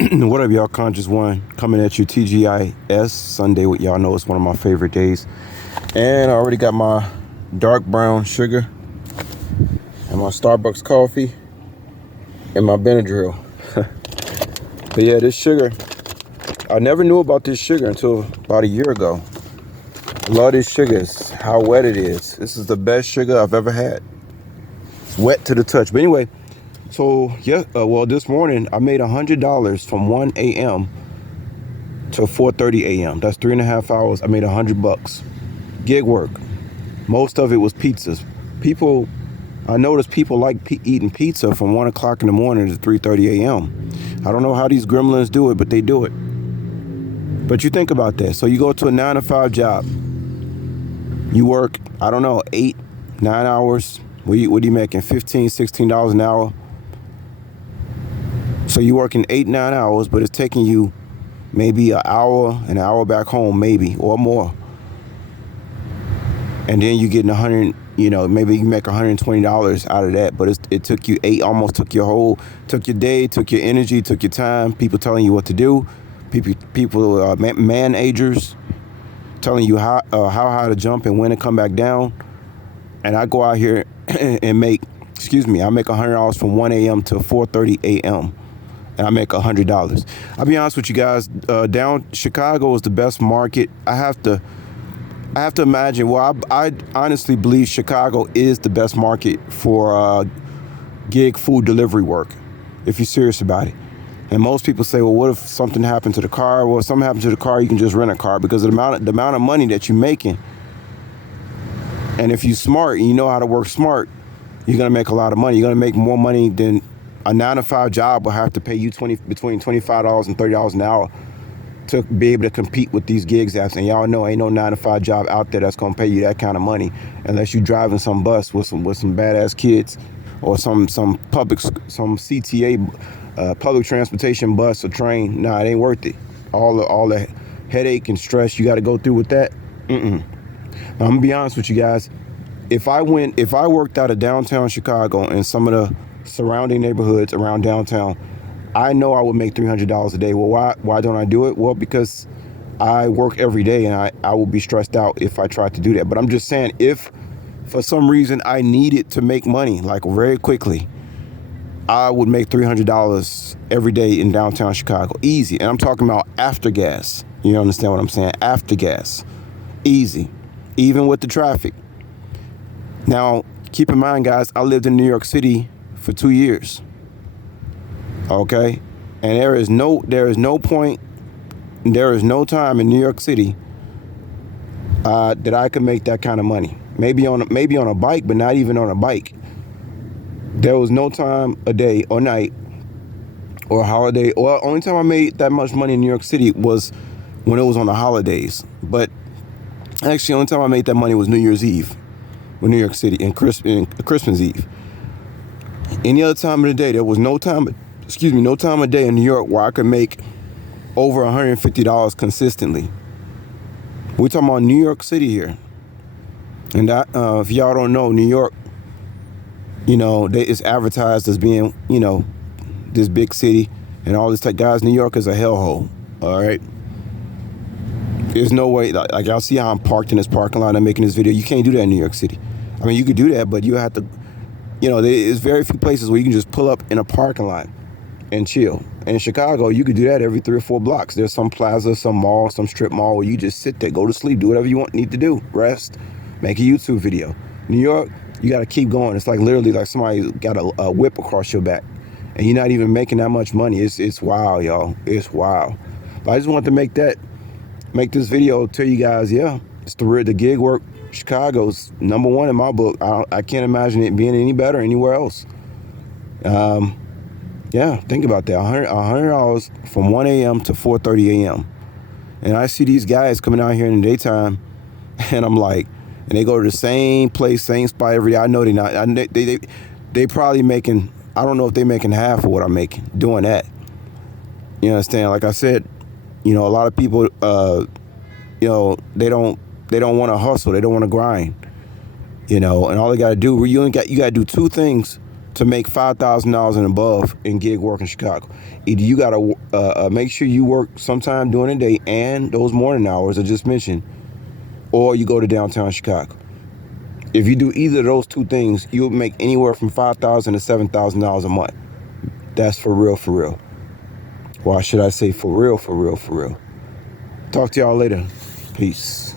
What up, y'all? Conscious One coming at you. TGIS Sunday. What y'all know is one of my favorite days. And I already got my dark brown sugar and my Starbucks coffee and my Benadryl. But yeah, this sugar, I never knew about this sugar until about a year ago. I love this sugar. It's how wet it is. This is the best sugar I've ever had. It's wet to the touch. But anyway, so yeah, this morning I made $100 from 1 a.m. to 4:30 a.m. That's 3.5 hours. I made $100. Gig work. Most of it was pizzas. People, I noticed people like eating pizza from 1 o'clock in the morning to 3:30 a.m. I don't know how these gremlins do it, but they do it. But you think about that. So you go to a 9 to 5 job. You work, I don't know, 8, 9 hours. What are you making? $15, $16 an hour. So you're working 8, 9 hours, but it's taking you maybe an hour back home, maybe, or more. And then you getting maybe you make $120 out of that, but it took you almost took your day, took your energy, took your time. People telling you what to do, managers telling you how high to jump and when to come back down. And I go out here and I make $100 from 1 a.m. to 4:30 a.m. and I make $100. I'll be honest with you guys. Down Chicago is the best market. I have to imagine. Well, I honestly believe Chicago is the best market for gig food delivery work, if you're serious about it. And most people say, well, what if something happened to the car? Well, if something happened to the car, you can just rent a car because of the amount of money that you're making. And if you're smart and you know how to work smart, you're going to make a lot of money. You're going to make more money than a 9 to 5 job will have to pay you between $25 and $30 an hour to be able to compete with these gigs apps. And y'all know ain't no 9 to 5 job out there that's gonna pay you that kind of money unless you driving some bus with some badass kids or some CTA public transportation bus or train. Nah, it ain't worth it. All the headache and stress you got to go through with that. Now, I'm gonna be honest with you guys. If I worked out of downtown Chicago and some of the surrounding neighborhoods around downtown, I know I would make $300 a day. Well, why don't I do it? Well, because I work every day and I will be stressed out if I tried to do that. But I'm just saying, if for some reason I needed to make money, like very quickly, I would make $300 every day in downtown Chicago. Easy. And I'm talking about after gas. You understand what I'm saying? After gas. Easy. Even with the traffic. Now, keep in mind, guys, I lived in New York City for 2 years. Okay, and there is no time in New York City that I could make that kind of money. Maybe on a bike, but not even on a bike. There was no time, a day or night or holiday. Or only time I made that much money in New York City was when it was on the holidays. But actually, the only time I made that money was New Year's Eve, in New York City, and Christmas Eve. Any other time of the day, there was no time of day in New York where I could make over $150 consistently. We're talking about New York City here. And if y'all don't know, New York, it's advertised as being, this big city and all this type. Guys, New York is a hellhole, all right? There's no way, like y'all see how I'm parked in this parking lot, I'm making this video. You can't do that in New York City. I mean, you could do that, but you have to, there's very few places where you can just pull up in a parking lot and chill. In Chicago, you could do that every 3 or 4 blocks. There's some plaza, some mall, some strip mall where you just sit there, go to sleep, do whatever you need to do, rest, make a YouTube video. New York, you got to keep going. It's like literally like somebody got a whip across your back, and you're not even making that much money. It's wild, y'all. It's wild. But I just wanted to make this video, tell you guys, yeah, it's the gig work. Chicago's #1 in my book. I can't imagine it being any better anywhere else. Yeah, think about that. $100 from 1 a.m. to 4:30 a.m. And I see these guys coming out here in the daytime, and I'm like, and they go to the same place, same spot every day. I know they're not. They probably making. I don't know if they're making half of what I'm making doing that. You understand? Like I said, a lot of people, they don't want to hustle. They don't want to grind. And all they got to do, you got to do 2 things to make $5,000 and above in gig work in Chicago. Either you gotta make sure you work sometime during the day and those morning hours I just mentioned, or you go to downtown Chicago. If you do either of those two things, you'll make anywhere from $5,000 to $7,000 a month. That's for real, for real. Why should I say for real, for real, for real? Talk to y'all later. Peace.